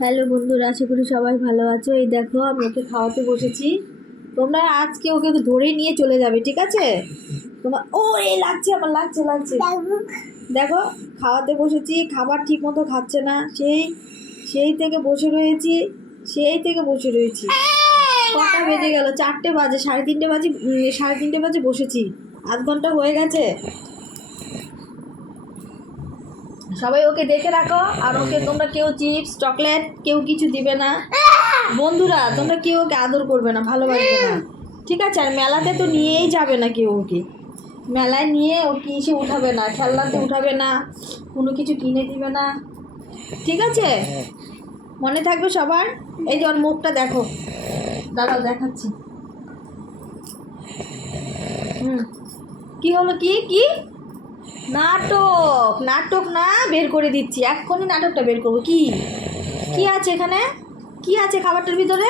Hello বন্ধুরা, আশা করি সবাই ভালো আছো। এই দেখো আমি ওকে খাওয়াতে বসেছি। তোমরা আজকে ওকে ধরে নিয়ে চলে যাবে, ঠিক আছে? তোমার ও এই লাগছে, আমার লাগছে লাগছে। দেখো খাওয়াতে বসেছি, খাবার ঠিক মতো খাচ্ছে না। সেই থেকে বসে রয়েছি, কটা বেজে গেল? 4টে বাজে, 3:30 বাজে, 3:30 বাজে বসেছি। আধ ঘন্টা হয়ে গেছে। সবাই ওকে দেখে রাখো। আর ওকে তোমরা কেউ চিপস চকলেট কেউ কিছু দিবে না বন্ধুরা। তোমরা কেউ ওকে আদর করবে না, ভালোবাসবে না, ঠিক আছে? আর মেলাতে তো নিয়েই যাবে না কেউ ওকে। মেলায় নিয়ে ও কিসে উঠাবে না, খেলনাতে উঠাবে না, কোনো কিছু কিনে দিবে না, ঠিক আছে? মনে থাকবে সবার। এই যে ওর মুখটা দেখো, দাঁড়াও দেখাচ্ছি। কি হলো? কি কি নাটক? নাটক না, বের করে দিচ্ছি এক্ষুনি, নাটকটা বের করবো। কি আছে এখানে? কি আছে খাবারটার ভিতরে?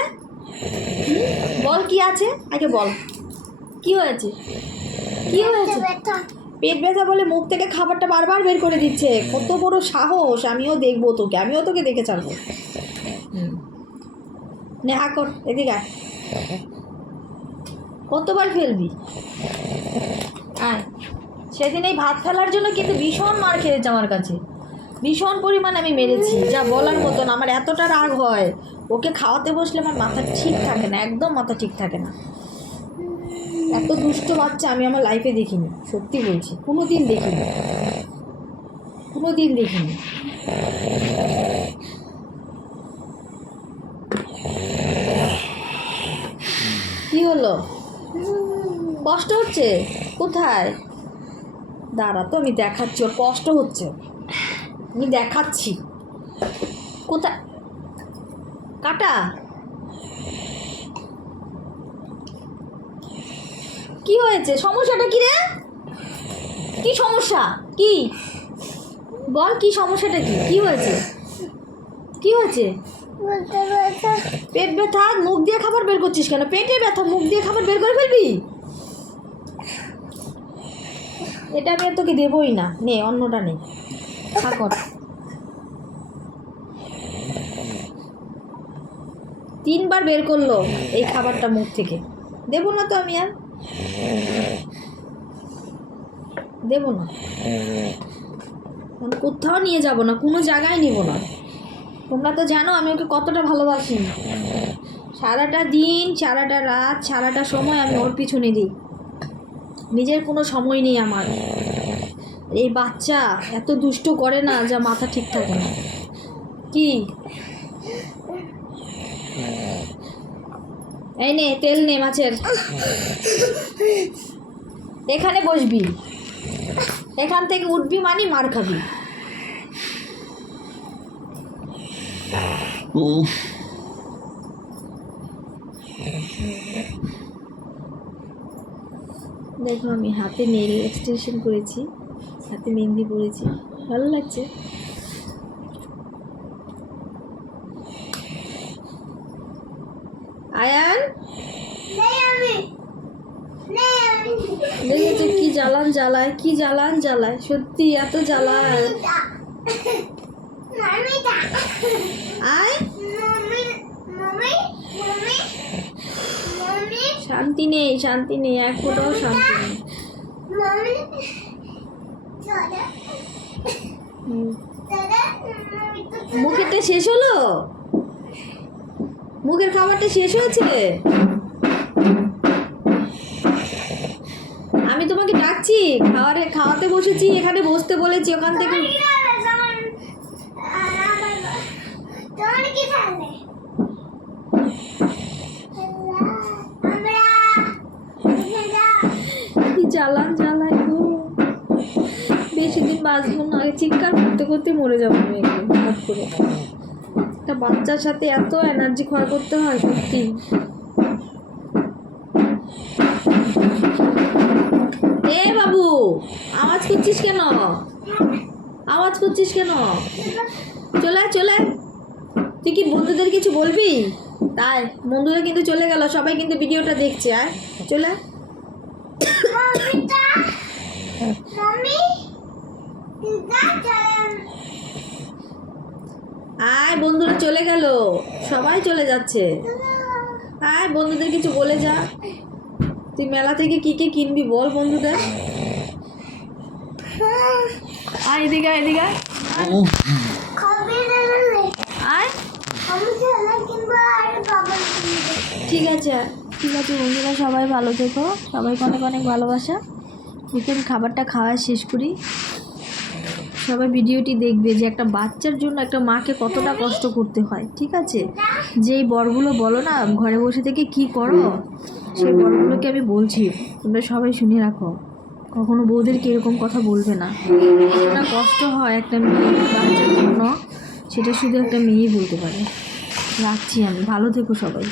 বল কি আছে, আগে বল। কি হয়েছে? পেট ব্যথা বলে মুখ থেকে খাবারটা বারবার বের করে দিচ্ছে। কত বড় সাহস! আমিও দেখবো তোকে, আমিও তোকে দেখে ছাড়বো। নে হা কর, এদিকে আয়। কতবার ফেলবি? আয়। সেদিন এই ভাত ফেলার জন্য কিন্তু ভীষণ মার খেয়েছে আমার কাছে, ভীষণ পরিমাণ আমি মেরেছি, যা বলার মতন। আমার এতটা রাগ হয়, ওকে খাওয়াতে বসলে আমার মাথা ঠিক থাকে না, একদম মাথা ঠিক থাকে না। এত দুষ্ট বাচ্চা আমি আমার লাইফে দেখিনি, সত্যি বলছি, কোনো দিন দেখিনি। কি হলো? কষ্ট হচ্ছে? কোথায়? দাঁড়া তো, আমি দেখাচ্ছি। ওর কষ্ট হচ্ছে, আমি দেখাচ্ছি। কোথায়? কাটা? কি হয়েছে? সমস্যাটা কি রে? কি সমস্যা? কি বল, কি সমস্যাটা? কি হয়েছে? পেট ব্যথা? মুখ দিয়ে খাবার বের করছিস কেন? পেটে ব্যথা, মুখ দিয়ে খাবার বের করে ফেলবি? এটা আমি আর তোকে দেবই না, নে অন্যটা নে, খা কর। 3বার বের করলো এই খাবারটা মুখ থেকে। দেবো না তো আমি, আর দেবো না। আমি কোথাও নিয়ে যাব না, কোনো জায়গায় নিব না। তোমরা তো জানো আমি ওকে কতটা ভালোবাসি। সারাটা দিন, সারাটা রাত, সারাটা সময় আমি ওর পিছনে দিই। নিজের কোনো সময় নেই আমার। এই বাচ্চা এত দুষ্ট করে না, যা মাথা ঠিক থাকে না। কি এই নে তেল নে মাছের, এখানে বসবি, এখান থেকে উঠবি মানে মার খাবি। দেখো আমি হাতে নেল এক্সটেনশন করেছি, হাতে মেহেন্দি পরেছি, ভালো লাগছে। আয়ান দেখেছো কি জ্বালান জ্বালায়, সত্যি এত জ্বালায়। আয়, শান্তি নেই, এক ফোঁটাও শান্তি নেই। মুখেরটা শেষ হলো? মুখের খাবারটা শেষ হয়েছে? আমি তোমাকে ডাকছি, খাওয়াতে বসেছি, এখানে বসতে বলেছি, ওখান থেকে কি জ্বালায় গো। বেশি দিন বাঁচবো না, চিৎকার করতে করতে মরে যাবো আমি একদম হঠাৎ করে। একটা বাচ্চার সাথে এত এনার্জি ক্ষয় করতে হয়, সত্যি। এ বাবু, আওয়াজ করছিস কেন? চলে তুই কি বন্ধুদের কিছু বলবি? তাই বন্ধুরা কিন্তু চলে গেল, সবাই কিন্তু ভিডিওটা দেখছে। আয় চলে। আয়, বন্ধুরা চলে গেল, সবাই চলে যাচ্ছে। আয়, বন্ধুদের কিছু বলে যা। তুই মেলা থেকে কি কি কিনবি বল বন্ধুদের। আয় এদিকে আয়, এদিকে আয়। আয়, ঠিক আছে ঠিক আছে বন্ধুরা, সবাই ভালো থেকো, সবাইকে অনেক অনেক ভালোবাসা। ওকে আমি খাবারটা খাওয়া শেষ করি। সবাই ভিডিওটি দেখবে যে একটা বাচ্চার জন্য একটা মাকে কতটা কষ্ট করতে হয়, ঠিক আছে? যেই বরগুলো বলো না ঘরে বসে থেকে কি করো, সেই বরগুলোকে আমি বলছি, তোমরা সবাই শুনে রাখো। কখনো বউদেরকে এরকম কথা বলবে না। কতটা কষ্ট হয় একটা মেয়ে বাচ্চার জন্য, সেটা শুধু একটা মেয়েই বলতে পারে। রাখছি আমি, ভালো থেকো সবাই।